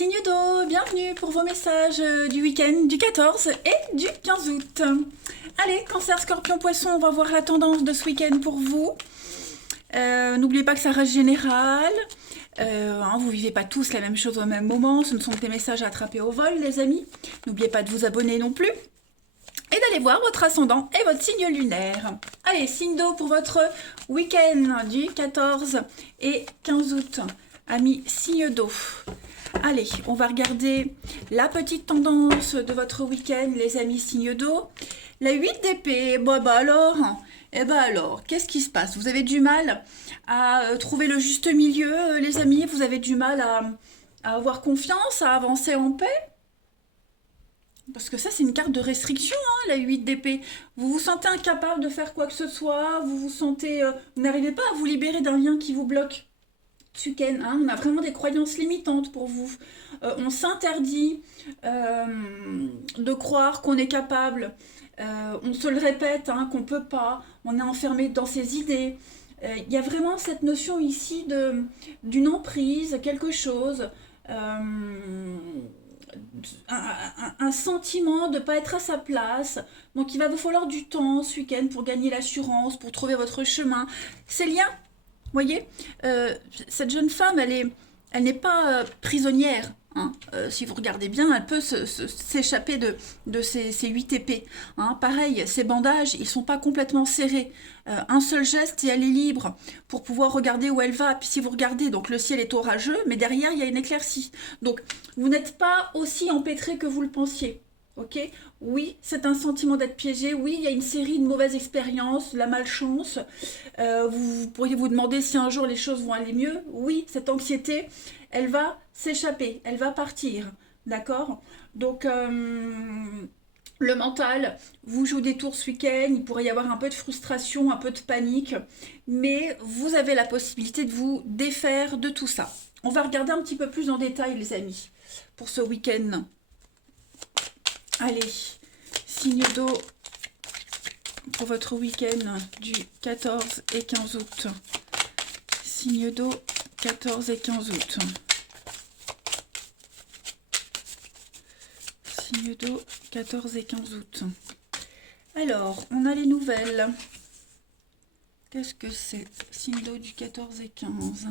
Signe d'eau, bienvenue pour vos messages du week-end du 14 et du 15 août. Allez, Cancer, Scorpion, Poisson, on va voir la tendance de ce week-end pour vous. N'oubliez pas que ça reste général. Vous vivez pas tous la même chose au même moment. Ce ne sont que des messages à attraper au vol, les amis. N'oubliez pas de vous abonner non plus. Et d'aller voir votre ascendant et votre signe lunaire. Allez, signe d'eau pour votre week-end du 14 et 15 août. Amis, signe d'eau. Allez, on va regarder la petite tendance de votre week-end, les amis signes d'eau. La 8 d'épée, alors, qu'est-ce qui se passe? Vous avez du mal à trouver le juste milieu, les amis? Vous avez du mal à avoir confiance, à avancer en paix? Parce que ça, c'est une carte de restriction, hein, la 8 d'épée. Vous vous sentez incapable de faire quoi que ce soit, vous vous sentez... vous n'arrivez pas à vous libérer d'un lien qui vous bloque. Ce week-end, hein, on a vraiment des croyances limitantes pour vous. On s'interdit de croire qu'on est capable. On se le répète, hein, qu'on ne peut pas. On est enfermé dans ses idées. Il y a vraiment cette notion ici d'une emprise, quelque chose. Un sentiment de ne pas être à sa place. Donc il va vous falloir du temps ce week-end pour gagner l'assurance, pour trouver votre chemin. Ces liens, voyez, cette jeune femme, elle n'est pas prisonnière. Hein. Si vous regardez bien, elle peut s'échapper de ces 8 épées. Hein. Pareil, ces bandages, ils ne sont pas complètement serrés. Un seul geste et elle est libre pour pouvoir regarder où elle va. Puis si vous regardez, donc le ciel est orageux, mais derrière, il y a une éclaircie. Donc, vous n'êtes pas aussi empêtré que vous le pensiez. Ok? Oui, c'est un sentiment d'être piégé. Oui, il y a une série de mauvaises expériences, la malchance. Vous pourriez vous demander si un jour les choses vont aller mieux. Oui, cette anxiété, elle va s'échapper, elle va partir. D'accord? Donc, le mental vous joue des tours ce week-end. Il pourrait y avoir un peu de frustration, un peu de panique. Mais vous avez la possibilité de vous défaire de tout ça. On va regarder un petit peu plus en détail, les amis, pour ce week-end. Allez, signe d'eau pour votre week-end du 14 et 15 août. Signe d'eau 14 et 15 août. Signe d'eau 14 et 15 août. Alors, on a les nouvelles. Qu'est-ce que c'est? Signe d'eau du 14 et 15.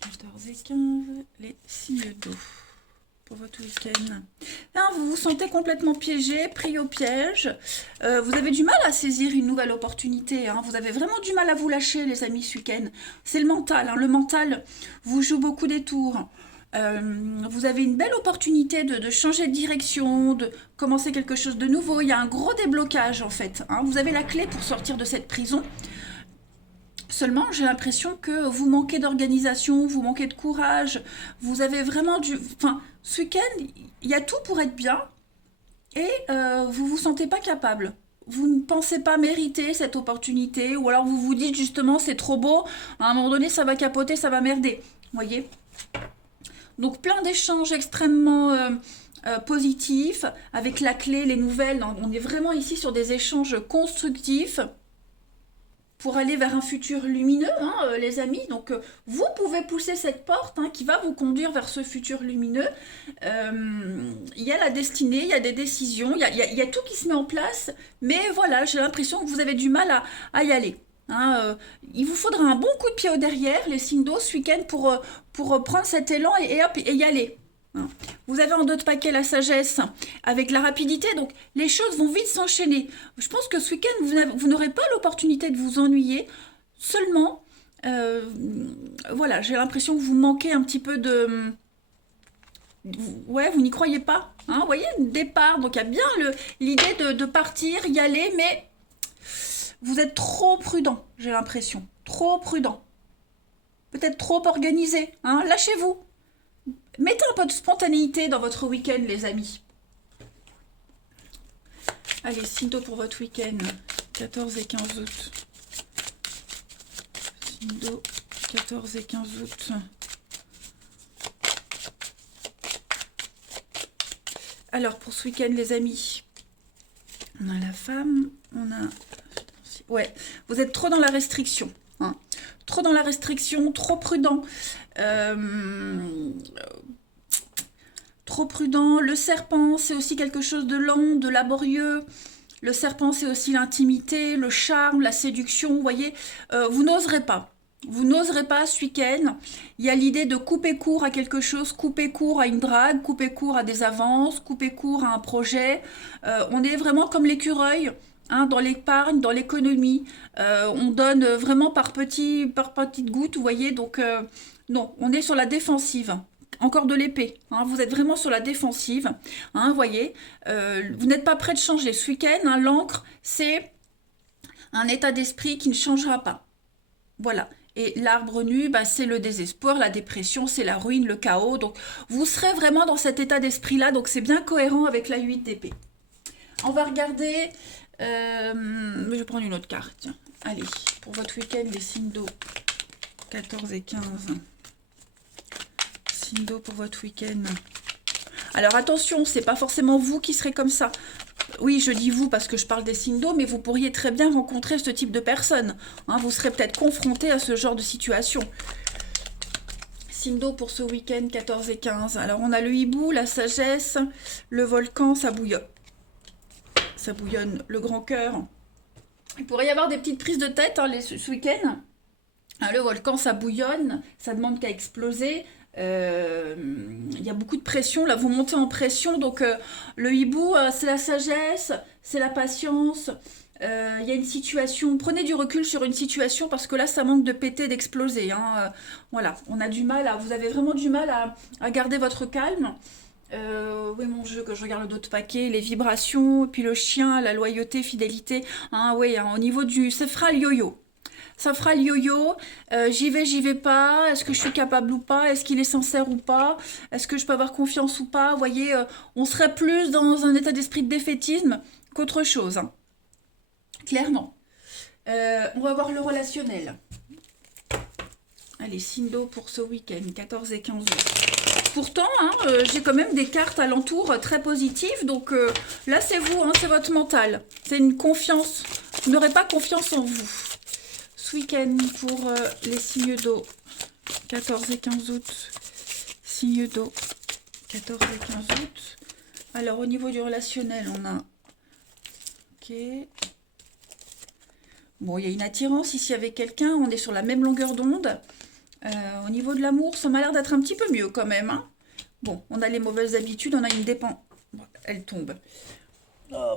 14 et 15, les signes d'eau pour votre week-end. Vous vous sentez complètement piégé, pris au piège. Vous avez du mal à saisir une nouvelle opportunité. Hein. Vous avez vraiment du mal à vous lâcher, les amis, ce week-end. C'est le mental. Hein. Le mental vous joue beaucoup des tours. Vous avez une belle opportunité de changer de direction, de commencer quelque chose de nouveau. Il y a un gros déblocage, en fait. Hein. Vous avez la clé pour sortir de cette prison. Seulement, j'ai l'impression que vous manquez d'organisation, vous manquez de courage, vous avez vraiment du... Enfin, ce week-end, il y a tout pour être bien et vous vous sentez pas capable. Vous ne pensez pas mériter cette opportunité ou alors vous vous dites justement c'est trop beau, à un moment donné ça va capoter, ça va merder. Vous voyez? Donc plein d'échanges extrêmement positifs avec la clé, les nouvelles. On est vraiment ici sur des échanges constructifs pour aller vers un futur lumineux, hein, les amis. Donc, vous pouvez pousser cette porte hein, qui va vous conduire vers ce futur lumineux. Il y a la destinée, il y a des décisions, il y a tout qui se met en place. Mais voilà, j'ai l'impression que vous avez du mal à y aller. Hein, il vous faudra un bon coup de pied au derrière, les signes d'eau, ce week-end, pour prendre cet élan et hop, et y aller. Vous avez en d'autres paquets la sagesse avec la rapidité, donc les choses vont vite s'enchaîner. Je pense que ce week-end, vous n'aurez pas l'opportunité de vous ennuyer. Seulement, voilà, j'ai l'impression que vous manquez un petit peu de... Ouais, vous n'y croyez pas. Hein, vous voyez, départ, donc il y a bien l'idée de partir, y aller, mais vous êtes trop prudent, j'ai l'impression. Trop prudent. Peut-être trop organisé. Hein, lâchez-vous. Mettez un peu de spontanéité dans votre week-end, les amis. Allez, signe d'eau pour votre week-end, 14 et 15 août. Signe d'eau, 14 et 15 août. Alors, pour ce week-end, les amis, on a la femme, on a... Ouais, vous êtes trop dans la restriction. Hein. trop dans la restriction, trop prudent. Trop prudent. Le serpent, c'est aussi quelque chose de lent, de laborieux. Le serpent, c'est aussi l'intimité, le charme, la séduction. Vous voyez, vous n'oserez pas. Vous n'oserez pas ce week-end. Il y a l'idée de couper court à quelque chose, couper court à une drague, couper court à des avances, couper court à un projet. On est vraiment comme l'écureuil, hein, dans l'épargne, dans l'économie. On donne vraiment par petites gouttes, vous voyez. Donc, non, on est sur la défensive. Encore de l'épée, hein, vous êtes vraiment sur la défensive, hein, vous voyez, vous n'êtes pas prêt de changer. Ce week-end, hein, l'encre, c'est un état d'esprit qui ne changera pas. Voilà. Et l'arbre nu, bah, c'est le désespoir, la dépression, c'est la ruine, le chaos. Donc, vous serez vraiment dans cet état d'esprit-là. Donc, c'est bien cohérent avec la 8 d'épée. On va regarder... je vais prendre une autre carte. Tiens. Allez, pour votre week-end, les signes d'eau. 14 et 15. Signes d'eau pour votre week-end. Alors, attention, c'est pas forcément vous qui serez comme ça. Oui, je dis vous parce que je parle des signes d'eau, mais vous pourriez très bien rencontrer ce type de personne. Hein, vous serez peut-être confronté à ce genre de situation. Signes d'eau pour ce week-end 14 et 15. Alors, on a le hibou, la sagesse, le volcan, ça bouillonne. Ça bouillonne, le grand cœur. Il pourrait y avoir des petites prises de tête hein, ce week-end. Hein, le volcan, ça bouillonne, ça demande qu'à exploser. Il y a beaucoup de pression, là vous montez en pression, donc le hibou c'est la sagesse, c'est la patience, il y a une situation, prenez du recul sur une situation parce que là ça manque de péter, d'exploser, hein. Voilà, on a du mal, vous avez vraiment du mal à garder votre calme. Oui mon jeu, que je regarde d'autres paquets, les vibrations, et puis le chien, la loyauté, fidélité, hein, oui, hein, au niveau du, ça fera le yo-yo. Ça fera le yo-yo, j'y vais pas, est-ce que je suis capable ou pas, est-ce qu'il est sincère ou pas, est-ce que je peux avoir confiance ou pas, vous voyez, on serait plus dans un état d'esprit de défaitisme qu'autre chose, hein. Clairement. On va voir le relationnel. Allez, signe d'eau pour ce week-end, 14 et 15 août. Pourtant, hein, j'ai quand même des cartes alentour très positives, donc là c'est vous, hein, c'est votre mental, c'est une confiance, vous n'aurez pas confiance en vous. Week-end pour les signes d'eau 14 et 15 août, signes d'eau 14 et 15 août. Alors au niveau du relationnel on a ok, bon il y a une attirance ici avec quelqu'un, on est sur la même longueur d'onde. Au niveau de l'amour ça m'a l'air d'être un petit peu mieux quand même, hein. Bon, on a les mauvaises habitudes, on a une dépendance, elle tombe. Oh.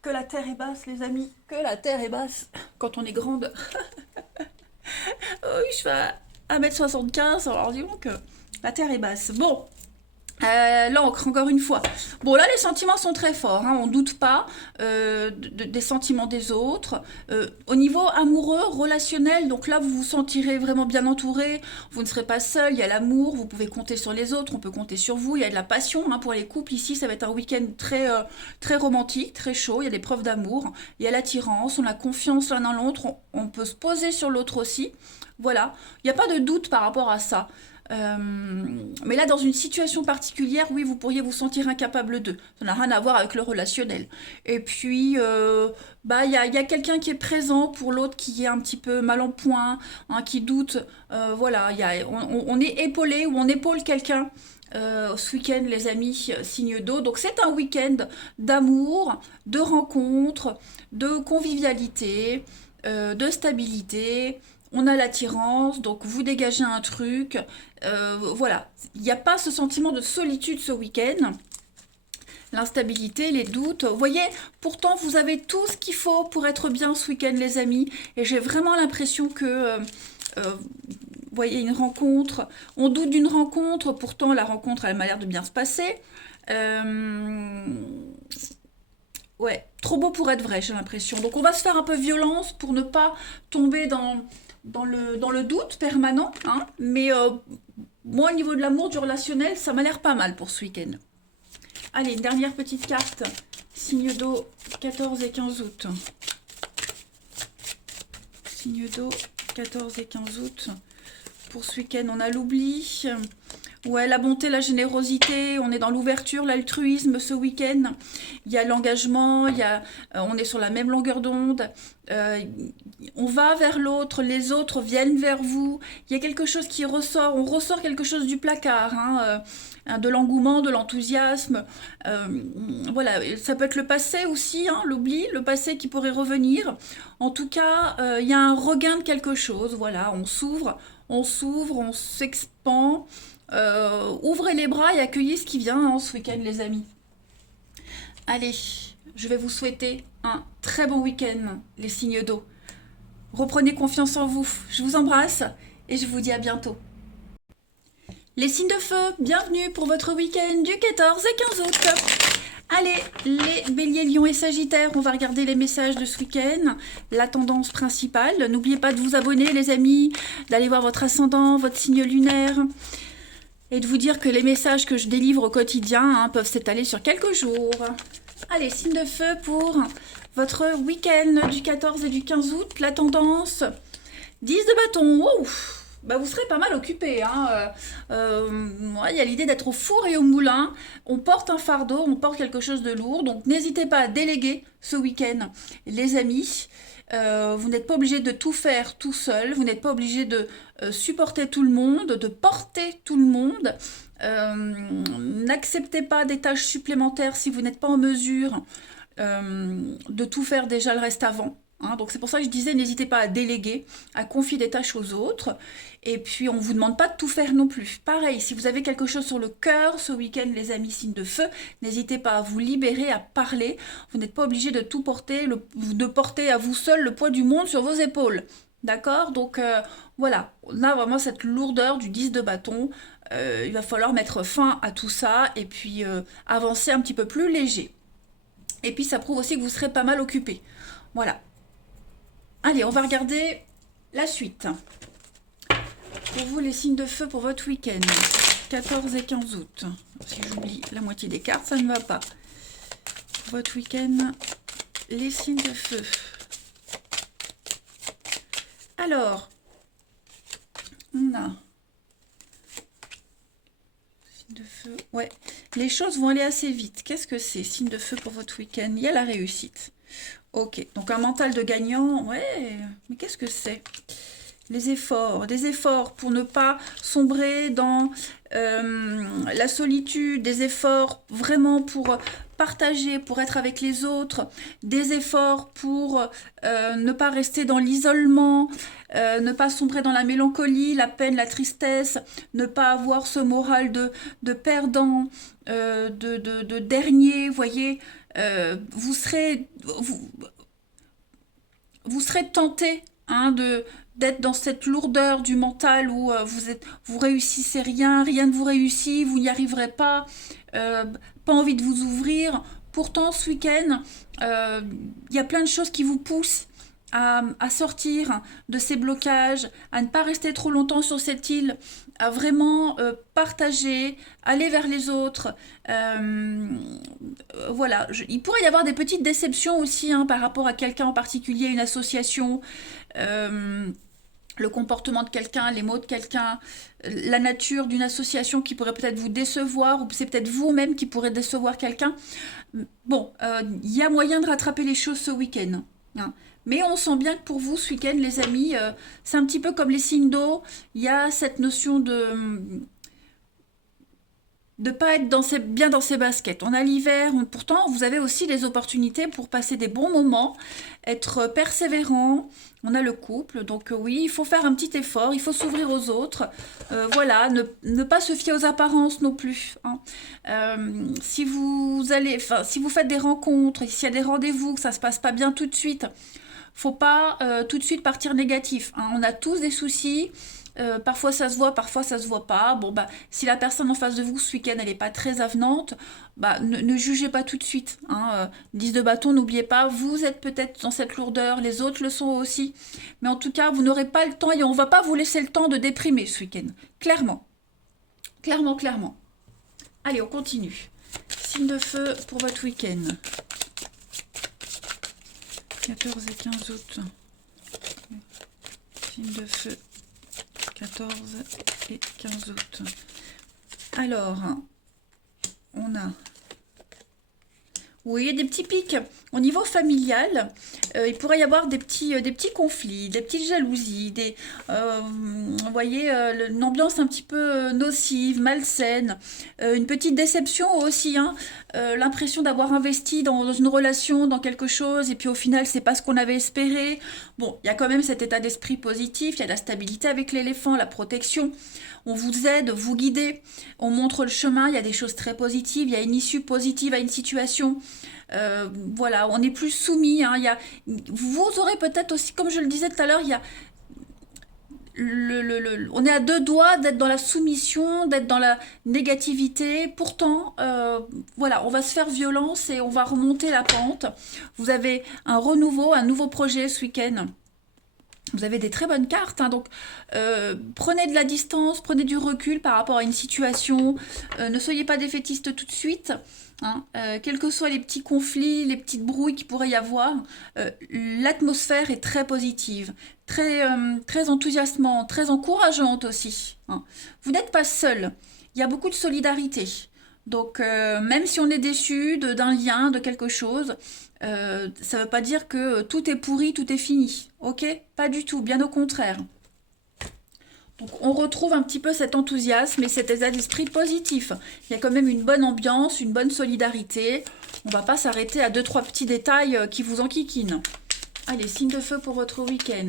Que la terre est basse, les amis. Que la terre est basse. Quand on est grande. Oui, je fais 1m75. Alors, disons que la terre est basse. Bon. L'encre, encore une fois. Bon, là, les sentiments sont très forts. Hein, on ne doute pas des sentiments des autres. Au niveau amoureux, relationnel, donc là, vous vous sentirez vraiment bien entouré. Vous ne serez pas seul. Il y a l'amour. Vous pouvez compter sur les autres. On peut compter sur vous. Il y a de la passion hein, pour les couples. Ici, ça va être un week-end très romantique, très chaud. Il y a des preuves d'amour. Il y a l'attirance. On a confiance l'un dans l'autre. On peut se poser sur l'autre aussi. Voilà. Il n'y a pas de doute par rapport à ça. Mais là, dans une situation particulière, oui, vous pourriez vous sentir incapable d'eux. Ça n'a rien à voir avec le relationnel. Et puis, bah, il y a quelqu'un qui est présent pour l'autre qui est un petit peu mal en point, hein, qui doute. Voilà, on est épaulé ou on épaule quelqu'un. Ce week-end, les amis, signe d'eau. Donc, c'est un week-end d'amour, de rencontres, de convivialité, de stabilité. On a l'attirance, donc vous dégagez un truc. Voilà, il n'y a pas ce sentiment de solitude ce week-end. L'instabilité, les doutes. Vous voyez, pourtant, vous avez tout ce qu'il faut pour être bien ce week-end, les amis. Et j'ai vraiment l'impression que... vous voyez, une rencontre. On doute d'une rencontre, pourtant, la rencontre, elle m'a l'air de bien se passer. Ouais, trop beau pour être vrai, j'ai l'impression. Donc, on va se faire un peu violence pour ne pas tomber dans le doute permanent, hein, mais moi au niveau de l'amour, du relationnel, ça m'a l'air pas mal pour ce week-end. Allez, une dernière petite carte, signe d'eau 14 et 15 août. Signe d'eau 14 et 15 août. Pour ce week-end, on a l'oubli, Ouais, la bonté, la générosité, on est dans l'ouverture, l'altruisme ce week-end. Il y a l'engagement, on est sur la même longueur d'onde. Euh, on va vers l'autre, les autres viennent vers vous. Il y a quelque chose qui ressort, on ressort quelque chose du placard, de l'engouement, de l'enthousiasme. Euh, voilà, ça peut être le passé aussi, l'oubli, le passé qui pourrait revenir. En tout cas, il y a un regain de quelque chose. Voilà, on s'ouvre, on s'expand. Ouvrez les bras et accueillez ce qui vient ce week-end, les amis. Allez, je vais vous souhaiter un très bon week-end, les signes d'eau. Reprenez confiance en vous. Je vous embrasse et je vous dis à bientôt. Les signes de feu, bienvenue pour votre week-end du 14 et 15 août. Allez, les béliers, lions et sagittaires, on va regarder les messages de ce week-end, la tendance principale. N'oubliez pas de vous abonner, les amis, d'aller voir votre ascendant, votre signe lunaire, et de vous dire que les messages que je délivre au quotidien peuvent s'étaler sur quelques jours. Allez, signe de feu pour votre week-end du 14 et du 15 août, la tendance 10 de bâton. Wow. Bah, vous serez pas mal occupé. Il y a l'idée d'être au four et au moulin. On porte un fardeau, on porte quelque chose de lourd. Donc n'hésitez pas à déléguer ce week-end, les amis. Vous n'êtes pas obligé de tout faire tout seul. Vous n'êtes pas obligé de supporter tout le monde, de porter tout le monde. N'acceptez pas des tâches supplémentaires si vous n'êtes pas en mesure de tout faire déjà le reste avant. Donc c'est pour ça que je disais, n'hésitez pas à déléguer, à confier des tâches aux autres. Et puis on ne vous demande pas de tout faire non plus. Pareil, si vous avez quelque chose sur le cœur ce week-end, les amis signes de feu, n'hésitez pas à vous libérer, à parler. Vous n'êtes pas obligé de tout porter, de porter à vous seul le poids du monde sur vos épaules. D'accord? Donc voilà, on a vraiment cette lourdeur du 10 de bâton. Il va falloir mettre fin à tout ça et puis avancer un petit peu plus léger. Et puis ça prouve aussi que vous serez pas mal occupé. Voilà. Allez, on va regarder la suite. Pour vous, les signes de feu pour votre week-end, 14 et 15 août. Si j'oublie la moitié des cartes, ça ne va pas. Votre week-end, les signes de feu. Alors, on a... Signe de feu, ouais. Les choses vont aller assez vite. Qu'est-ce que c'est, signe de feu pour votre week-end? Il y a la réussite. Ok, donc un mental de gagnant, ouais, mais qu'est-ce que c'est? Les efforts, des efforts pour ne pas sombrer dans la solitude, des efforts vraiment pour partager, pour être avec les autres, des efforts pour ne pas rester dans l'isolement, ne pas sombrer dans la mélancolie, la peine, la tristesse, ne pas avoir ce moral de perdant, de dernier, vous voyez, vous serez tenté d'être dans cette lourdeur du mental où vous réussissez rien, rien ne vous réussit, vous n'y arriverez pas, pas envie de vous ouvrir. Pourtant, ce week-end, il y a plein de choses qui vous poussent à sortir de ces blocages, à ne pas rester trop longtemps sur cette île, à vraiment partager, aller vers les autres. Voilà, il pourrait y avoir des petites déceptions aussi par rapport à quelqu'un en particulier, une association, le comportement de quelqu'un, les mots de quelqu'un, la nature d'une association qui pourrait peut-être vous décevoir, ou c'est peut-être vous-même qui pourrez décevoir quelqu'un. Bon, il y a moyen de rattraper les choses ce week-end. Mais on sent bien que pour vous, ce week-end, les amis, c'est un petit peu comme les signes d'eau. Il y a cette notion de pas être bien dans ses baskets. On a l'hiver, pourtant vous avez aussi des opportunités pour passer des bons moments, être persévérant. On a le couple, donc oui, il faut faire un petit effort, il faut s'ouvrir aux autres. Voilà, ne pas se fier aux apparences non plus. Si vous faites des rencontres, s'il y a des rendez-vous, que ça se passe pas bien tout de suite, faut pas tout de suite partir négatif. On a tous des soucis. Parfois ça se voit, parfois ça se voit pas. Bon si la personne en face de vous ce week-end elle n'est pas très avenante, ne jugez pas tout de suite. 10 de bâton, n'oubliez pas, vous êtes peut-être dans cette lourdeur, les autres le sont aussi. Mais en tout cas, vous n'aurez pas le temps et on va pas vous laisser le temps de déprimer ce week-end. Clairement. Clairement, clairement. Allez, on continue. Signe de feu pour votre week-end. 14 et 15 août. Signe de feu. 14 et 15 août. Alors, on a... Oui, des petits pics. Au niveau familial, il pourrait y avoir des petits conflits, des petites jalousies, vous voyez, une ambiance un petit peu nocive, malsaine, une petite déception aussi, hein, l'impression d'avoir investi dans une relation, dans quelque chose, et puis au final, c'est pas ce qu'on avait espéré. Bon, il y a quand même cet état d'esprit positif, il y a la stabilité avec l'éléphant, la protection. On vous aide, vous guidez, on montre le chemin, il y a des choses très positives, il y a une issue positive à une situation. Voilà, on est plus soumis. Hein, vous aurez peut-être aussi, comme je le disais tout à l'heure, il y a on est à deux doigts d'être dans la soumission, d'être dans la négativité. Pourtant, voilà, on va se faire violence et on va remonter la pente. Vous avez un renouveau, un nouveau projet ce week-end. Vous avez des très bonnes cartes, hein, donc prenez de la distance, prenez du recul par rapport à une situation, ne soyez pas défaitiste tout de suite, hein, quels que soient les petits conflits, les petites brouilles qu'il pourrait y avoir, l'atmosphère est très positive, très enthousiasmante, très encourageante aussi. Hein. Vous n'êtes pas seul, il y a beaucoup de solidarité. Donc, même si on est déçu d'un lien, de quelque chose, ça ne veut pas dire que tout est pourri, tout est fini. Ok? Pas du tout, bien au contraire. Donc, on retrouve un petit peu cet enthousiasme et cet état d'esprit positif. Il y a quand même une bonne ambiance, une bonne solidarité. On ne va pas s'arrêter à deux, trois petits détails qui vous enquiquinent. Allez, signe de feu pour votre week-end.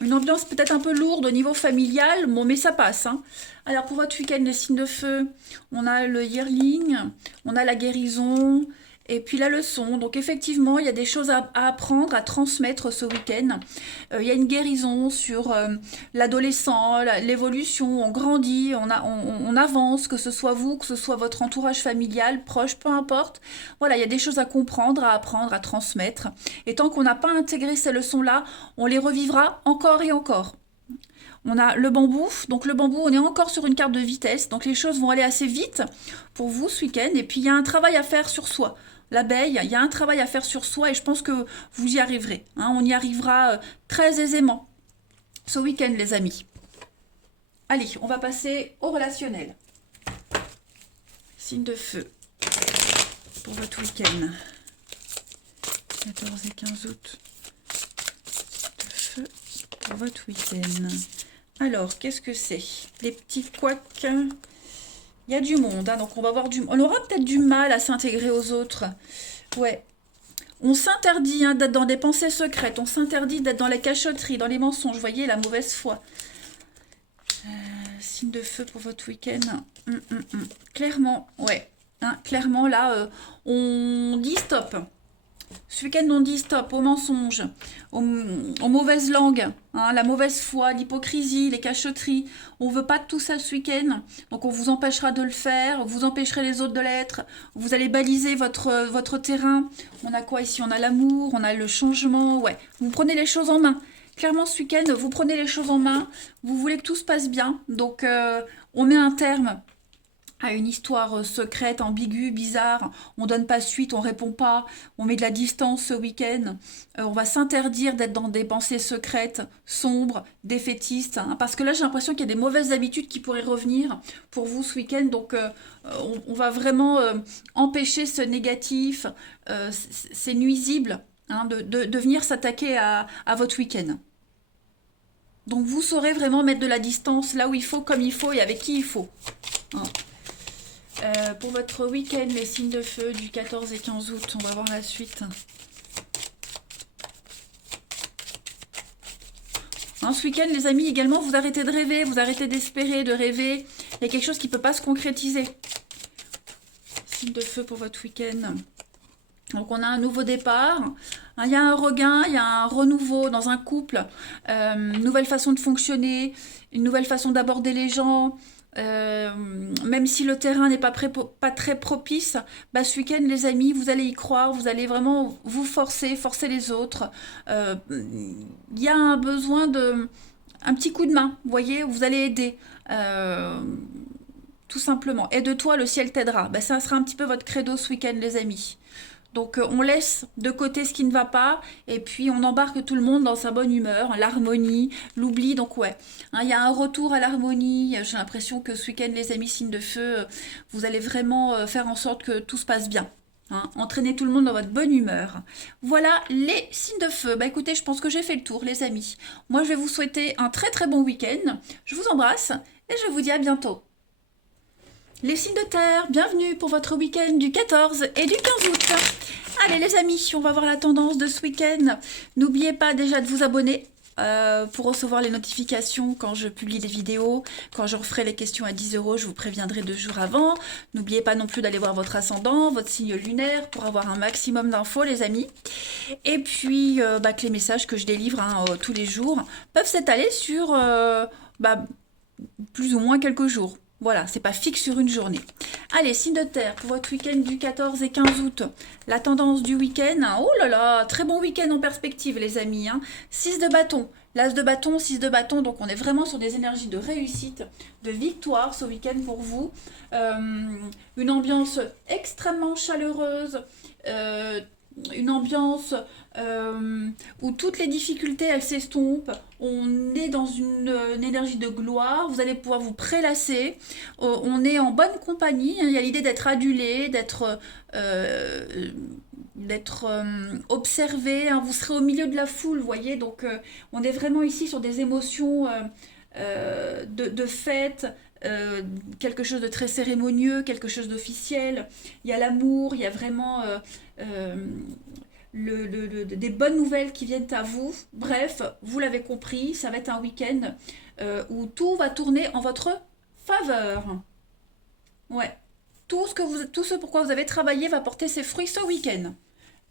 Une ambiance peut-être un peu lourde au niveau familial, bon, mais ça passe. Hein. Alors, pour votre week-end, les signes de feu, on a le yearling, on a la guérison, et puis la leçon. Donc, effectivement, il y a des choses à apprendre, à transmettre ce week-end. Il y a une guérison sur l'adolescent, l'évolution, on grandit, on avance, que ce soit vous, que ce soit votre entourage familial, proche, peu importe. Voilà, il y a des choses à comprendre, à apprendre, à transmettre. Et tant qu'on n'a pas intégré ces leçons-là, on les revivra encore et encore. On a le bambou, donc le bambou, on est encore sur une carte de vitesse, donc les choses vont aller assez vite pour vous ce week-end, et puis il y a un travail à faire sur soi. L'abeille, il y a un travail à faire sur soi, et je pense que vous y arriverez. Hein, on y arrivera très aisément ce week-end, les amis. Allez, on va passer au relationnel. Signe de feu pour votre week-end. 14 et 15 août. Signe de feu pour votre week-end. Alors, qu'est-ce que c'est? Les petits couacs. Il y a du monde, hein, donc on va avoir on aura peut-être du mal à s'intégrer aux autres. Ouais. On s'interdit hein, d'être dans des pensées secrètes. On s'interdit d'être dans les cachotteries, dans les mensonges. Vous voyez, la mauvaise foi. Signe de feu pour votre week-end. Clairement, ouais. Hein, clairement, là, on dit stop. Ce week-end, on dit stop aux mensonges, aux mauvaises langues, hein, la mauvaise foi, l'hypocrisie, les cachotteries. On ne veut pas de tout ça ce week-end, donc on vous empêchera de le faire, vous empêcherez les autres de l'être, vous allez baliser votre terrain. On a quoi ici? On a l'amour, on a le changement, ouais. Vous prenez les choses en main. Clairement, ce week-end, vous prenez les choses en main, vous voulez que tout se passe bien, donc on met un terme à une histoire secrète, ambiguë, bizarre, on donne pas suite, on répond pas, on met de la distance ce week-end, on va s'interdire d'être dans des pensées secrètes, sombres, défaitistes, hein, parce que là j'ai l'impression qu'il y a des mauvaises habitudes qui pourraient revenir pour vous ce week-end, donc on va vraiment empêcher ce négatif, c'est nuisible hein, de venir s'attaquer à votre week-end. Donc vous saurez vraiment mettre de la distance là où il faut, comme il faut et avec qui il faut. Hein. Pour votre week-end, les signes de feu du 14 et 15 août, on va voir la suite. Hein, ce week-end, les amis, également, vous arrêtez de rêver, vous arrêtez d'espérer, de rêver. Il y a quelque chose qui ne peut pas se concrétiser. Signe de feu pour votre week-end. Donc, on a un nouveau départ. Il y a un regain, il y a un renouveau dans un couple. Une nouvelle façon de fonctionner, une nouvelle façon d'aborder les gens. Même si le terrain n'est pas très propice, bah, ce week-end les amis, vous allez y croire, vous allez vraiment vous forcer les autres. Il y a un besoin un petit coup de main, vous voyez, vous allez aider. Tout simplement. Aide-toi, le ciel t'aidera. Bah, ça sera un petit peu votre credo ce week-end les amis. Donc on laisse de côté ce qui ne va pas et puis on embarque tout le monde dans sa bonne humeur, l'harmonie, l'oubli. Donc ouais, hein, il y a un retour à l'harmonie. J'ai l'impression que ce week-end, les amis signes de feu, vous allez vraiment faire en sorte que tout se passe bien. Hein, entraînez tout le monde dans votre bonne humeur. Voilà les signes de feu. Bah écoutez, je pense que j'ai fait le tour, les amis. Moi, je vais vous souhaiter un très très bon week-end. Je vous embrasse et je vous dis à bientôt. Les signes de terre, bienvenue pour votre week-end du 14 et du 15 août. Allez les amis, on va voir la tendance de ce week-end. N'oubliez pas déjà de vous abonner pour recevoir les notifications quand je publie les vidéos. Quand je referai les questions à 10 €, je vous préviendrai 2 jours avant. N'oubliez pas non plus d'aller voir votre ascendant, votre signe lunaire pour avoir un maximum d'infos les amis. Et puis que les messages que je délivre tous les jours peuvent s'étaler sur plus ou moins quelques jours. Voilà, c'est pas fixe sur une journée. Allez, signe de terre pour votre week-end du 14 et 15 août. La tendance du week-end, oh là là, très bon week-end en perspective les amis. 6 de bâton, l'as de bâton, 6 de bâton, donc on est vraiment sur des énergies de réussite, de victoire ce week-end pour vous. Une ambiance extrêmement chaleureuse, une ambiance où toutes les difficultés elles s'estompent, on est dans une énergie de gloire, vous allez pouvoir vous prélasser, on est en bonne compagnie, il y a l'idée d'être adulé, d'être observé, vous serez au milieu de la foule, vous voyez, donc on est vraiment ici sur des émotions de fête, quelque chose de très cérémonieux, quelque chose d'officiel, il y a l'amour, il y a vraiment des bonnes nouvelles qui viennent à vous. Bref, vous l'avez compris, ça va être un week-end où tout va tourner en votre faveur. Ouais, tout ce pourquoi vous avez travaillé va porter ses fruits ce week-end.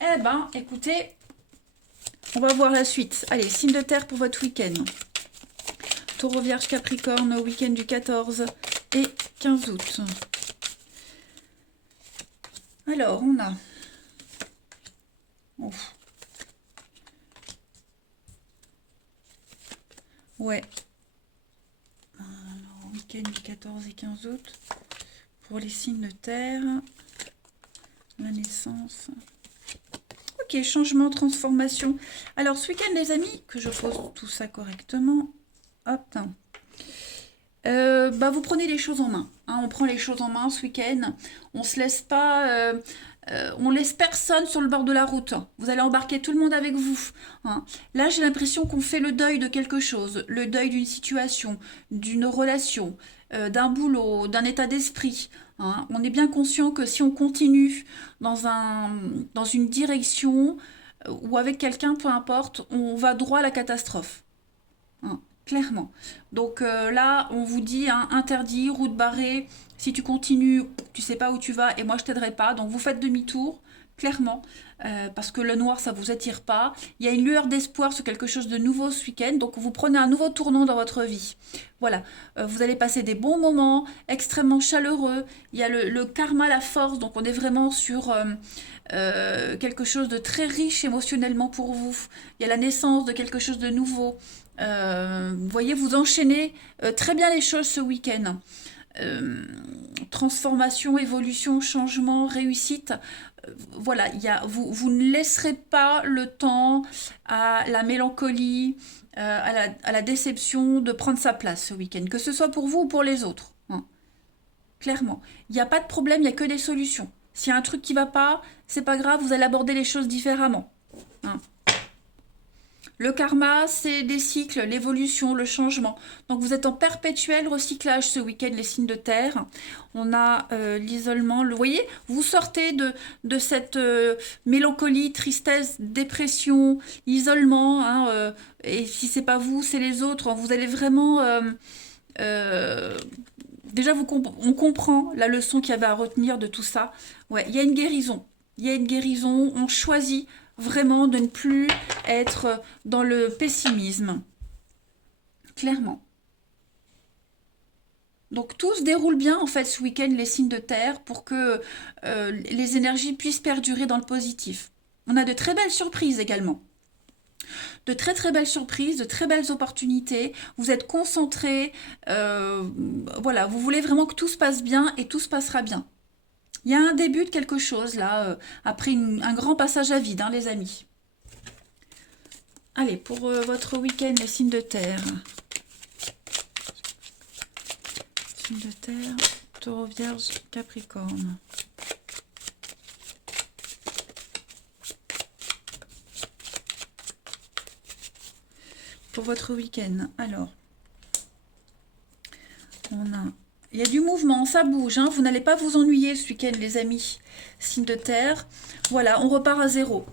Eh ben, écoutez, on va voir la suite. Allez, signe de terre pour votre week-end. Taureau, Vierge, Capricorne, week-end du 14 et 15 août. Alors, on a... Ouf. Ouais. Alors, week-end du 14 et 15 août. Pour les signes de terre. La naissance. Ok, changement, transformation. Alors, ce week-end, les amis, que je pose tout ça correctement. Hop. Vous prenez les choses en main. On prend les choses en main ce week-end. On se laisse pas... on laisse personne sur le bord de la route. Vous allez embarquer tout le monde avec vous. Là, j'ai l'impression qu'on fait le deuil de quelque chose, le deuil d'une situation, d'une relation, d'un boulot, d'un état d'esprit. On est bien conscient que si on continue dans une direction ou avec quelqu'un, peu importe, on va droit à la catastrophe. Clairement. Donc là, on vous dit interdit, route barrée. Si tu continues, tu sais pas où tu vas et moi je t'aiderai pas. Donc vous faites demi-tour, clairement, parce que le noir ça vous attire pas. Il y a une lueur d'espoir sur quelque chose de nouveau ce week-end. Donc vous prenez un nouveau tournant dans votre vie. Voilà, vous allez passer des bons moments, extrêmement chaleureux. Il y a le karma, la force. Donc on est vraiment sur quelque chose de très riche émotionnellement pour vous. Il y a la naissance de quelque chose de nouveau. Vous voyez, vous enchaînez très bien les choses ce week-end. Transformation, évolution, changement, réussite. Voilà, vous ne laisserez pas le temps à la mélancolie, à la déception de prendre sa place ce week-end, que ce soit pour vous ou pour les autres. Clairement, il n'y a pas de problème, il n'y a que des solutions. S'il y a un truc qui ne va pas, c'est pas grave, vous allez aborder les choses différemment. Le karma, c'est des cycles, l'évolution, le changement. Donc vous êtes en perpétuel recyclage ce week-end, les signes de terre. On a l'isolement. Vous voyez, vous sortez de cette mélancolie, tristesse, dépression, isolement. Et si c'est pas vous, c'est les autres. Vous allez vraiment... déjà, on comprend la leçon qu'il y avait à retenir de tout ça. Ouais, il y a une guérison. Il y a une guérison. On choisit vraiment de ne plus être dans le pessimisme. Clairement. Donc tout se déroule bien en fait ce week-end, les signes de terre, pour que les énergies puissent perdurer dans le positif. On a de très belles surprises également. De très très belles surprises, de très belles opportunités. Vous êtes concentrés. Voilà, vous voulez vraiment que tout se passe bien et tout se passera bien. Il y a un début de quelque chose là, après un grand passage à vide, hein, les amis. Allez, pour votre week-end, les signes de terre. Signes de terre, Taureau, Vierge, Capricorne. Pour votre week-end, alors, il y a du mouvement, ça bouge, hein, vous n'allez pas vous ennuyer ce week-end, les amis. Signe de terre, voilà, on repart à zéro.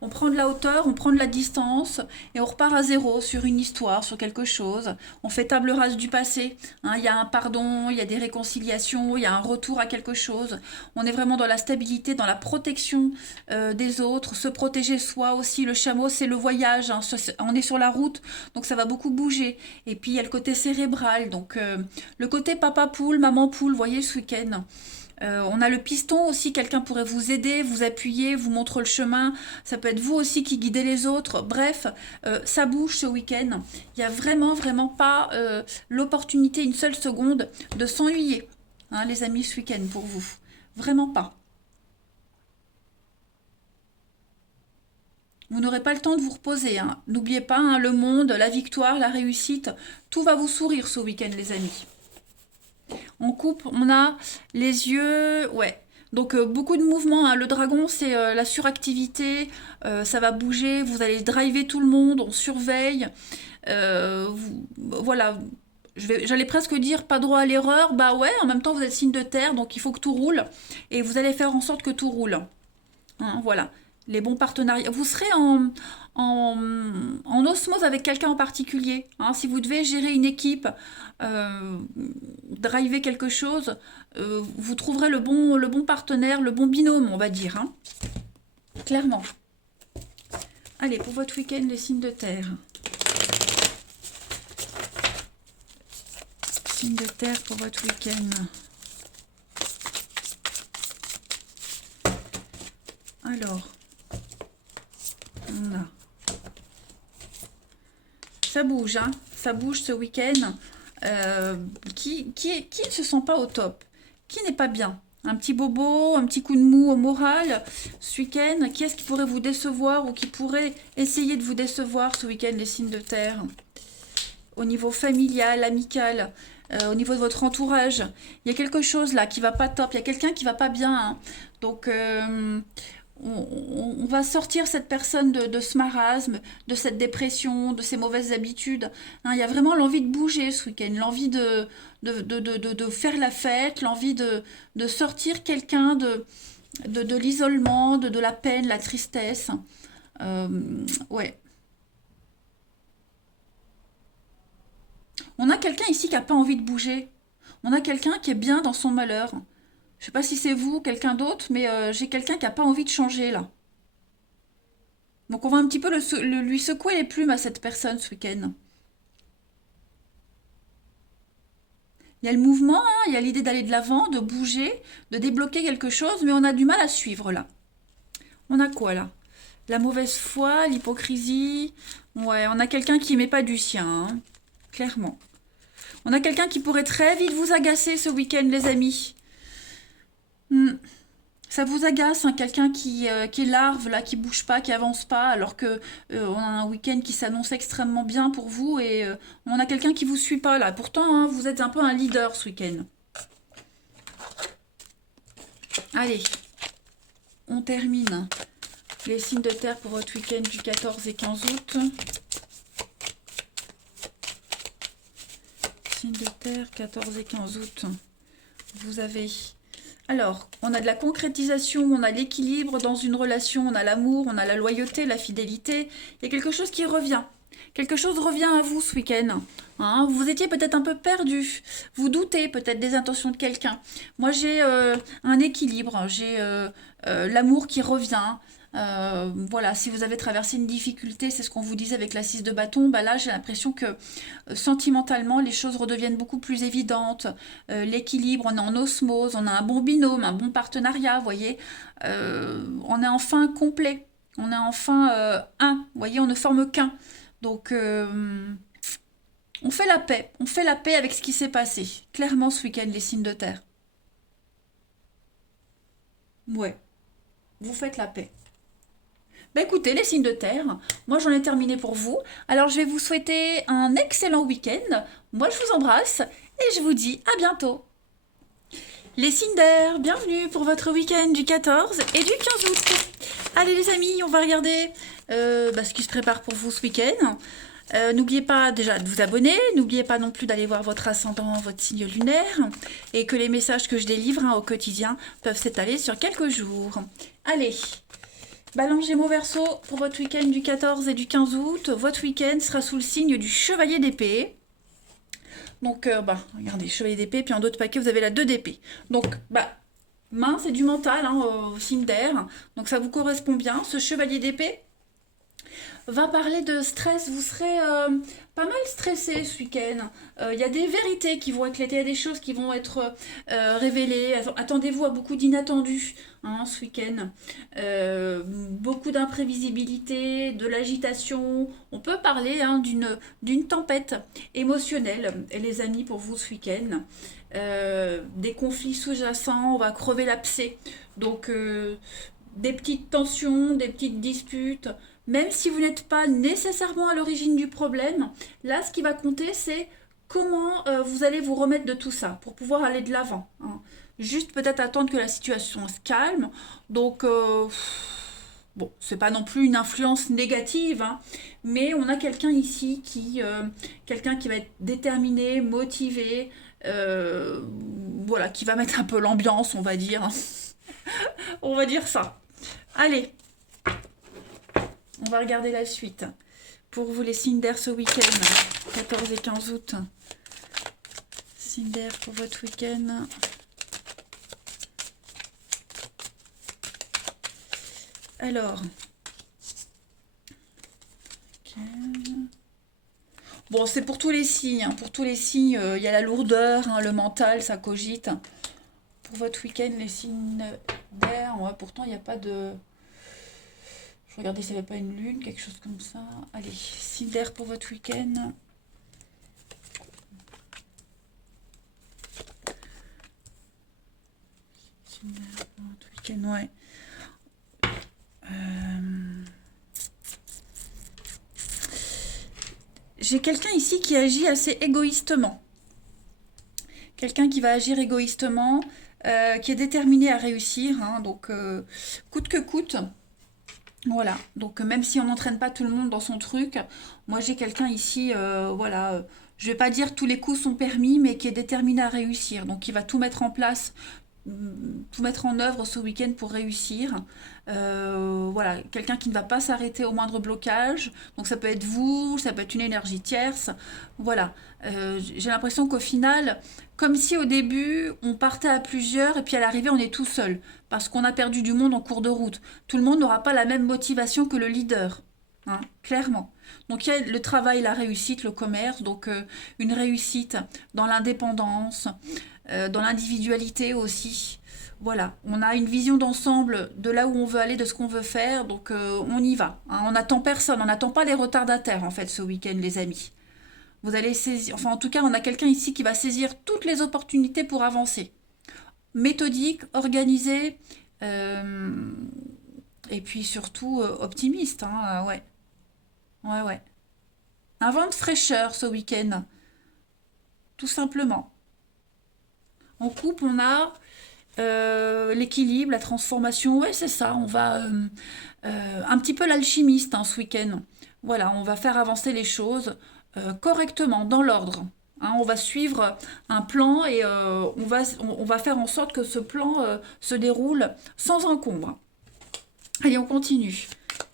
On prend de la hauteur, on prend de la distance et on repart à zéro sur une histoire, sur quelque chose. On fait table rase du passé. Hein, il y a un pardon, il y a des réconciliations, il y a un retour à quelque chose. On est vraiment dans la stabilité, dans la protection des autres, se protéger soi aussi. Le chameau, c'est le voyage. Hein, on est sur la route, donc ça va beaucoup bouger. Et puis il y a le côté cérébral, donc le côté papa poule, maman poule, voyez ce week-end. On a le piston aussi, quelqu'un pourrait vous aider, vous appuyer, vous montrer le chemin. Ça peut être vous aussi qui guidez les autres. Bref, ça bouge ce week-end. Il n'y a vraiment, vraiment pas l'opportunité, une seule seconde, de s'ennuyer, hein, les amis, ce week-end pour vous. Vraiment pas. Vous n'aurez pas le temps de vous reposer. Hein. N'oubliez pas, hein, le monde, la victoire, la réussite, tout va vous sourire ce week-end, les amis. On coupe, on a les yeux, ouais. Donc beaucoup de mouvements, hein. Le dragon, c'est la suractivité, ça va bouger, vous allez driver tout le monde, on surveille. Voilà, j'allais presque dire pas droit à l'erreur, bah ouais, en même temps vous êtes signe de terre, donc il faut que tout roule, et vous allez faire en sorte que tout roule. Hein, voilà, les bons partenariats. Vous serez en, en osmose avec quelqu'un en particulier. Hein. Si vous devez gérer une équipe, euh, driver quelque chose, vous trouverez le bon partenaire, le bon binôme, on va dire. Hein. Clairement. Allez, pour votre week-end, les signes de terre. Signes de terre pour votre week-end. Alors, on a... Ça bouge, hein. Ça bouge ce week-end. Qui ne se sent pas au top? Qui n'est pas bien? Un petit bobo, un petit coup de mou au moral ce week-end? Qui est-ce qui pourrait vous décevoir ou qui pourrait essayer de vous décevoir ce week-end, les signes de terre? Au niveau familial, amical, au niveau de votre entourage, il y a quelque chose là qui va pas top. Il y a quelqu'un qui va pas bien. Hein. Donc, on va sortir cette personne de ce marasme, de cette dépression, de ces mauvaises habitudes. Hein, il y a vraiment l'envie de bouger ce week-end, l'envie de faire la fête, l'envie de sortir quelqu'un de l'isolement, de la peine, la tristesse. Euh, ouais. On a quelqu'un ici qui n'a pas envie de bouger. On a quelqu'un qui est bien dans son malheur. Je sais pas si c'est vous ou quelqu'un d'autre, mais j'ai quelqu'un qui n'a pas envie de changer là. Donc on va un petit peu lui secouer les plumes à cette personne ce week-end. Il y a le mouvement, hein, il y a l'idée d'aller de l'avant, de bouger, de débloquer quelque chose, mais on a du mal à suivre là. On a quoi là? La mauvaise foi, l'hypocrisie. Ouais, on a quelqu'un qui met pas du sien, hein, clairement. On a quelqu'un qui pourrait très vite vous agacer ce week-end, les amis. Hmm. Ça vous agace, hein, quelqu'un qui est larve, là, qui bouge pas, qui avance pas, alors que on a un week-end qui s'annonce extrêmement bien pour vous et on a quelqu'un qui vous suit pas là. Pourtant, hein, vous êtes un peu un leader ce week-end. Allez, on termine les signes de terre pour votre week-end du 14 et 15 août. Signes de terre, 14 et 15 août. Vous avez... Alors, on a de la concrétisation, on a l'équilibre dans une relation, on a l'amour, on a la loyauté, la fidélité. Il y a quelque chose qui revient. Quelque chose revient à vous ce week-end. Hein, vous étiez peut-être un peu perdu. Vous doutez peut-être des intentions de quelqu'un. Moi, j'ai un équilibre. J'ai l'amour qui revient. Voilà, si vous avez traversé une difficulté, c'est ce qu'on vous disait avec la 6 de bâton, bah là j'ai l'impression que sentimentalement les choses redeviennent beaucoup plus évidentes. L'équilibre, on est en osmose, on a un bon binôme, un bon partenariat, vous voyez. On est enfin complet, on est enfin un, vous voyez, on ne forme qu'un. Donc on fait la paix avec ce qui s'est passé, clairement ce week-end, les signes de terre. Ouais, vous faites la paix. Bah écoutez, les signes de terre, moi j'en ai terminé pour vous. Alors je vais vous souhaiter un excellent week-end. Moi je vous embrasse et je vous dis à bientôt. Les signes d'air, bienvenue pour votre week-end du 14 et du 15 août. Allez les amis, on va regarder ce qui se prépare pour vous ce week-end. N'oubliez pas déjà de vous abonner, n'oubliez pas non plus d'aller voir votre ascendant, votre signe lunaire, et que les messages que je délivre au quotidien peuvent s'étaler sur quelques jours. Allez, Balance Gémeaux Verseau, pour votre week-end du 14 et du 15 août, votre week-end sera sous le signe du Chevalier d'épée. Donc, regardez, Chevalier d'épée, puis en d'autres paquets, vous avez la 2 d'épée. Donc, main, c'est du mental, au signe d'air. Donc, ça vous correspond bien. Ce Chevalier d'épée va parler de stress. Vous serez pas mal stressé ce week-end. Il y a des vérités qui vont éclater, il y a des choses qui vont être révélées. Attendez-vous à beaucoup d'inattendus ce week-end. Beaucoup d'imprévisibilité, de l'agitation. On peut parler d'une tempête émotionnelle. Et les amis, pour vous ce week-end, des conflits sous-jacents, on va crever l'abcès. Donc, des petites tensions, des petites disputes. Même si vous n'êtes pas nécessairement à l'origine du problème, là, ce qui va compter, c'est comment vous allez vous remettre de tout ça pour pouvoir aller de l'avant. Juste peut-être attendre que la situation se calme. Donc, bon, c'est pas non plus une influence négative, mais on a quelqu'un ici quelqu'un qui va être déterminé, motivé, voilà, qui va mettre un peu l'ambiance, on va dire. On va dire ça. Allez, on va regarder la suite. Pour vous, les signes d'air ce week-end, 14 et 15 août. Signes d'air pour votre week-end. Alors. Okay. Bon, c'est pour tous les signes. Pour tous les signes, il y a la lourdeur, le mental, ça cogite. Pour votre week-end, les signes d'air, pourtant, il n'y a pas de... Je regardais s'il n'y avait pas une lune, quelque chose comme ça. Allez, signe d'air pour votre week-end. Signe d'air pour votre week-end, ouais. J'ai quelqu'un ici qui agit assez égoïstement. Quelqu'un qui va agir égoïstement, qui est déterminé à réussir, donc coûte que coûte. Voilà, donc même si on n'entraîne pas tout le monde dans son truc, moi j'ai quelqu'un ici, voilà, je vais pas dire tous les coups sont permis, mais qui est déterminé à réussir. Donc il va tout mettre en place, tout mettre en œuvre ce week-end pour réussir. Voilà, quelqu'un qui ne va pas s'arrêter au moindre blocage. Donc ça peut être vous, ça peut être une énergie tierce. Voilà, j'ai l'impression qu'au final, comme si au début on partait à plusieurs et puis à l'arrivée on est tout seul. Parce qu'on a perdu du monde en cours de route. Tout le monde n'aura pas la même motivation que le leader. Clairement. Donc il y a le travail, la réussite, le commerce, donc une réussite dans l'indépendance, dans l'individualité aussi. Voilà, on a une vision d'ensemble de là où on veut aller, de ce qu'on veut faire, donc on y va. On n'attend personne, on n'attend pas les retardataires en fait ce week-end les amis. Vous allez saisir, enfin en tout cas on a quelqu'un ici qui va saisir toutes les opportunités pour avancer. Méthodique, organisé, et puis surtout optimiste, ouais. Ouais, ouais. Un vent de fraîcheur ce week-end, tout simplement. En couple, on a l'équilibre, la transformation, ouais, c'est ça. On va un petit peu l'alchimiste ce week-end. Voilà, on va faire avancer les choses correctement, dans l'ordre. On va suivre un plan et on va faire en sorte que ce plan se déroule sans encombre. Allez, on continue.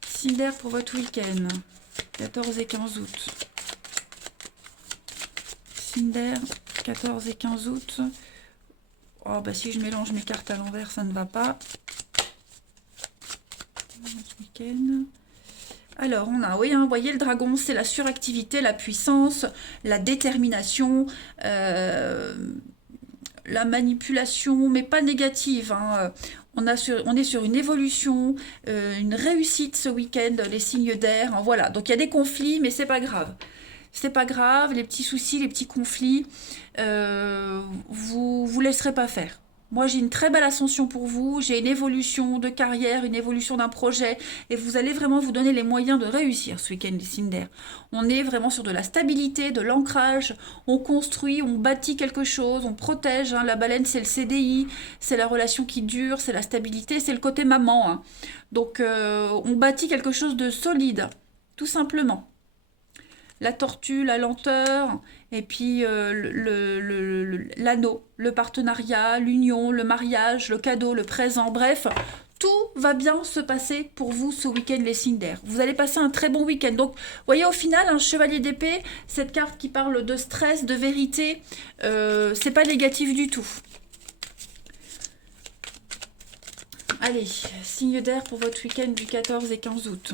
Signe d'air pour votre week-end, 14 et 15 août. Signe d'air, 14 et 15 août. Oh, si je mélange mes cartes à l'envers, ça ne va pas. Ce week-end. Alors, on a, oui, vous voyez, le dragon, c'est la suractivité, la puissance, la détermination, la manipulation, mais pas négative. On est sur une évolution, une réussite ce week-end, les signes d'air. Voilà, donc il y a des conflits, mais c'est pas grave. C'est pas grave, les petits soucis, les petits conflits, vous laisserez pas faire. Moi, j'ai une très belle ascension pour vous, j'ai une évolution de carrière, une évolution d'un projet, et vous allez vraiment vous donner les moyens de réussir ce week-end, les Cinder. On est vraiment sur de la stabilité, de l'ancrage, on construit, on bâtit quelque chose, on protège, hein. La baleine, c'est le CDI, c'est la relation qui dure, c'est la stabilité, c'est le côté maman, hein. Donc, on bâtit quelque chose de solide, tout simplement. La tortue, la lenteur, et puis l'anneau, le partenariat, l'union, le mariage, le cadeau, le présent, bref, tout va bien se passer pour vous ce week-end, les signes d'air. Vous allez passer un très bon week-end. Donc, vous voyez, au final, un chevalier d'épée, cette carte qui parle de stress, de vérité, c'est pas négatif du tout. Allez, signe d'air pour votre week-end du 14 et 15 août.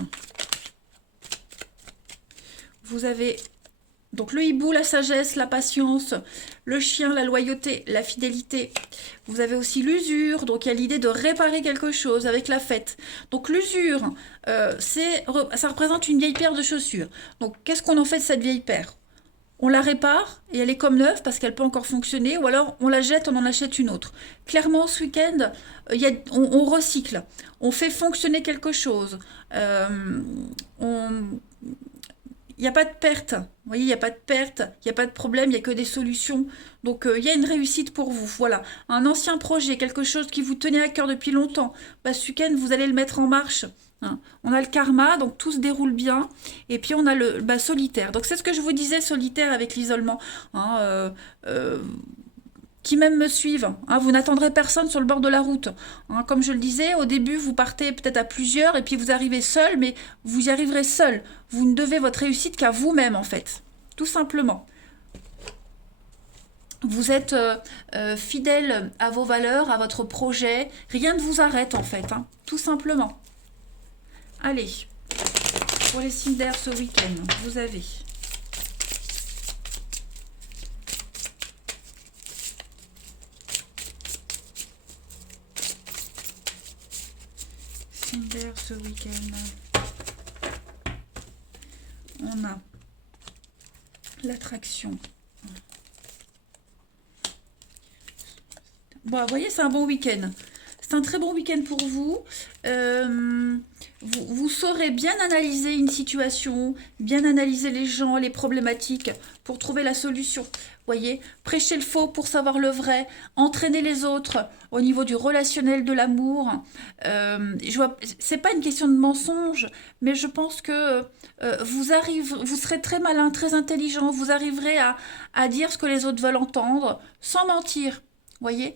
Vous avez donc le hibou, la sagesse, la patience, le chien, la loyauté, la fidélité. Vous avez aussi l'usure, donc il y a l'idée de réparer quelque chose avec la fête. Donc l'usure, ça représente une vieille paire de chaussures. Donc qu'est-ce qu'on en fait de cette vieille paire? On la répare et elle est comme neuve parce qu'elle peut encore fonctionner, ou alors on la jette, on en achète une autre. Clairement, ce week-end, on recycle, on fait fonctionner quelque chose. Il n'y a pas de perte, vous voyez, il n'y a pas de perte, il n'y a pas de problème, il n'y a que des solutions. Donc, il y a une réussite pour vous. Voilà, un ancien projet, quelque chose qui vous tenait à cœur depuis longtemps. Bah, ce week-end, vous allez le mettre en marche, hein. On a le karma, donc tout se déroule bien. Et puis, on a le solitaire. Donc, c'est ce que je vous disais, solitaire avec l'isolement, hein, qui même me suivent, hein. Vous n'attendrez personne sur le bord de la route, hein. Comme je le disais, au début, vous partez peut-être à plusieurs et puis vous arrivez seul, mais vous y arriverez seul. Vous ne devez votre réussite qu'à vous-même, en fait. Tout simplement. Vous êtes fidèle à vos valeurs, à votre projet. Rien ne vous arrête, en fait, hein. Tout simplement. Allez, pour les signes d'air ce week-end, vous avez... Cinder ce week-end, on a l'attraction. Bon, vous voyez, c'est un bon week-end. C'est un très bon week-end pour vous. Vous saurez bien analyser une situation, bien analyser les gens, les problématiques pour trouver la solution. Voyez, prêcher le faux pour savoir le vrai, entraîner les autres au niveau du relationnel, de l'amour. C'est pas une question de mensonge, mais je pense que vous serez très malin, très intelligent, vous arriverez à dire ce que les autres veulent entendre, sans mentir. Voyez,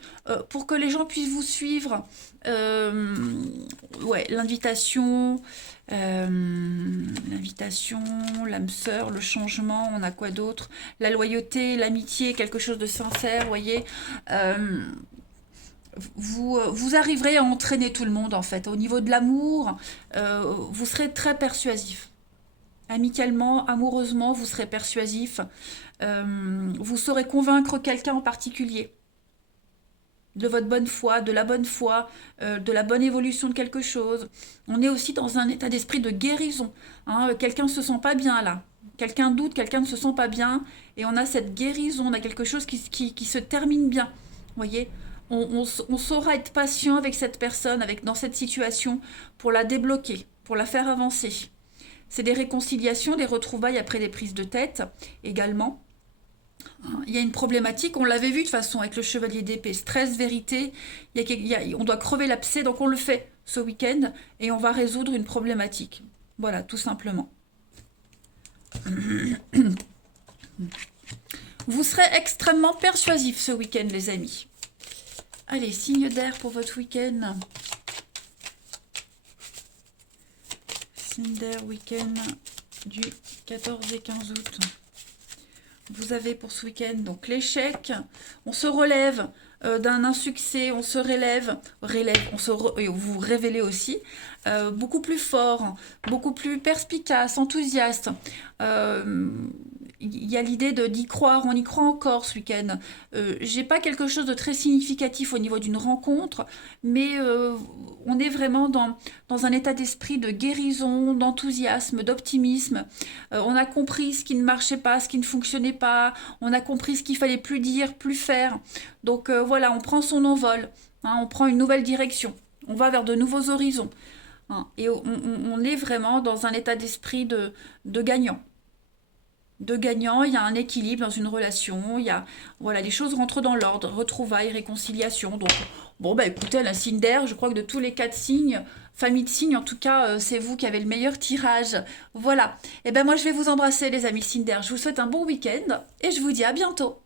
pour que les gens puissent vous suivre. Ouais, l'invitation, l'âme sœur, le changement, on a quoi d'autre? La loyauté, l'amitié, quelque chose de sincère, voyez. Vous arriverez à entraîner tout le monde, en fait. Au niveau de l'amour, vous serez très persuasif. Amicalement, amoureusement, vous serez persuasif. Vous saurez convaincre quelqu'un en particulier de votre bonne foi, de la bonne foi, de la bonne évolution de quelque chose. On est aussi dans un état d'esprit de guérison, hein. Quelqu'un ne se sent pas bien là. Quelqu'un doute, quelqu'un ne se sent pas bien. Et on a cette guérison, on a quelque chose qui se termine bien. Vous voyez, on saura être patient avec cette personne, dans cette situation, pour la débloquer, pour la faire avancer. C'est des réconciliations, des retrouvailles après des prises de tête également. Il y a une problématique, on l'avait vu de toute façon avec le chevalier d'épée, stress, vérité, on doit crever l'abcès, donc on le fait ce week-end et on va résoudre une problématique. Voilà, tout simplement. Vous serez extrêmement persuasif ce week-end, les amis. Allez, signe d'air pour votre week-end. Signe d'air, week-end du 14 et 15 août. Vous avez pour ce week-end donc l'échec, on se relève d'un insuccès, on se vous révélez aussi, beaucoup plus fort, beaucoup plus perspicace, enthousiaste. Il il y a l'idée d'y croire, on y croit encore ce week-end. J'ai pas quelque chose de très significatif au niveau d'une rencontre, mais on est vraiment dans un état d'esprit de guérison, d'enthousiasme, d'optimisme. On a compris ce qui ne marchait pas, ce qui ne fonctionnait pas, on a compris ce qu'il fallait plus dire, plus faire. Donc voilà, on prend son envol, hein, on prend une nouvelle direction, on va vers de nouveaux horizons, hein, et on est vraiment dans un état d'esprit de gagnant. De gagnant, il y a un équilibre dans une relation, il y a, voilà, les choses rentrent dans l'ordre, retrouvailles, réconciliation. Donc, bon, bah écoutez, la signe d'air, je crois que de tous les quatre signes, famille de signes, en tout cas, c'est vous qui avez le meilleur tirage. Voilà. Et ben moi, je vais vous embrasser, les amis signes d'air. Je vous souhaite un bon week-end et je vous dis à bientôt.